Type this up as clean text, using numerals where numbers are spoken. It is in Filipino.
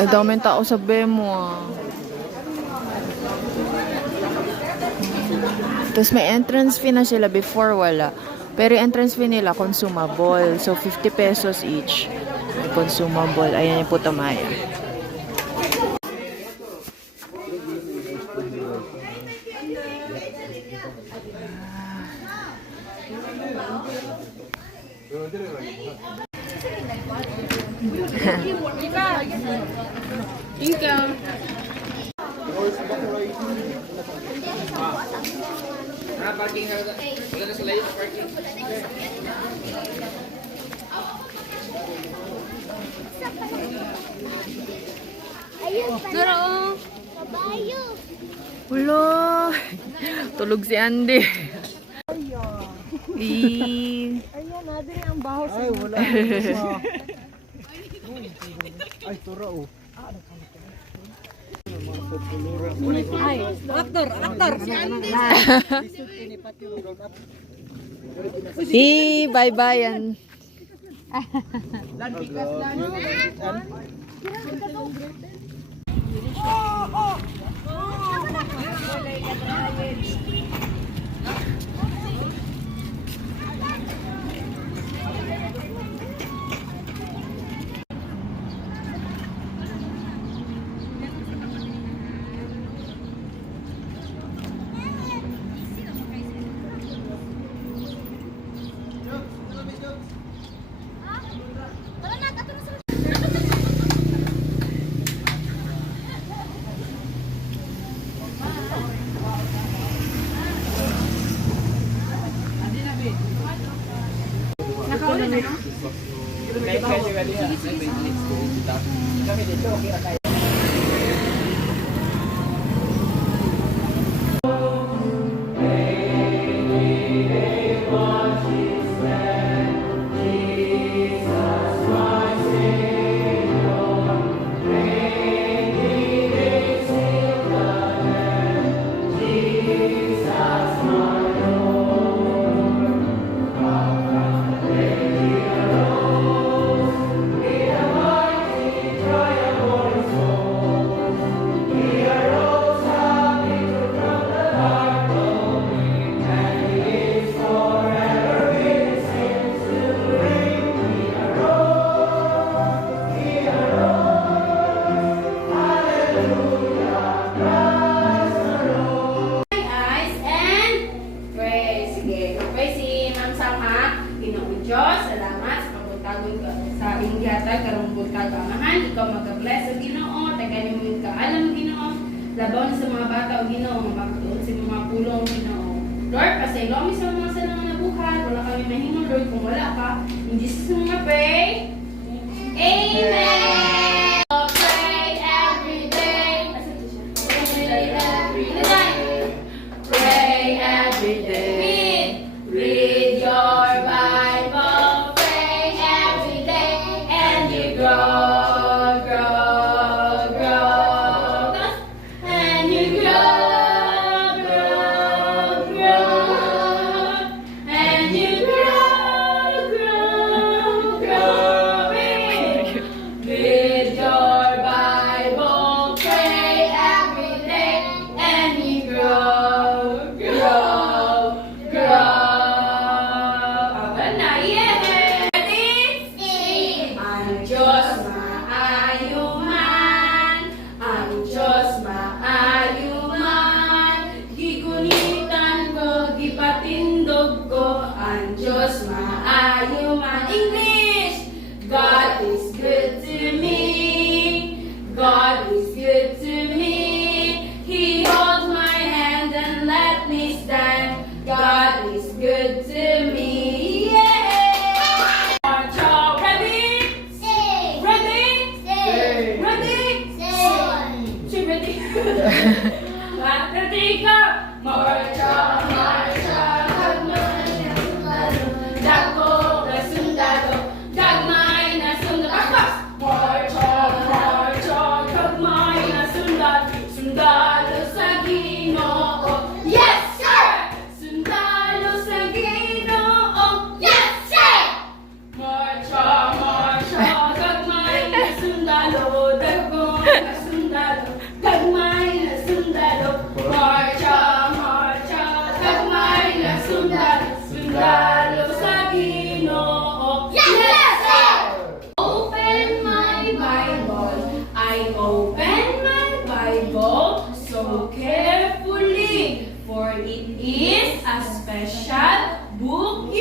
Ay, daming tao sa Bemo ah. Tapos may entrance fee na sila, before wala. Pero yung entrance fee nila, consumable. So, 50 pesos each. May consumable. Ayan yung Putumayo. Parking wala na sila yung parking. Garo. Kabayo. Wala. Tulog si Andy. Ayan, natin ang baho sa Ay, wala. Ay, tura oh. Ay, aktor. Bye-bye yan. Ikaw mag-bless sa Ginoo, taganin mo yung kaalam mo Ginoo, labaw na sa mga bata o Ginoo, makatuon sa mga pulong Ginoo. Lord, pasaylo kami sa mga salang nabuhat, wala kami mahimong Lord, kung wala ka, in Jesus name I pray, Amen! Pray every day, pray every day, pray every day, read your Bible, pray every day, and you grow. God is good to me. God is good to me. He holds my hand and let me stand. God is good to me. Yeah. Are y'all ready? Sing. Ready? Sing. Ready? Sing. She ready? Ready, go. March on, march on, dako na sundalo, gagmay na sundalo, march on, gagmay na sundalo, sundalo sa Ginoo, yes sir! Sundalo sa Ginoo, yes sir! March on, gagmay na sundalo. for it is a special book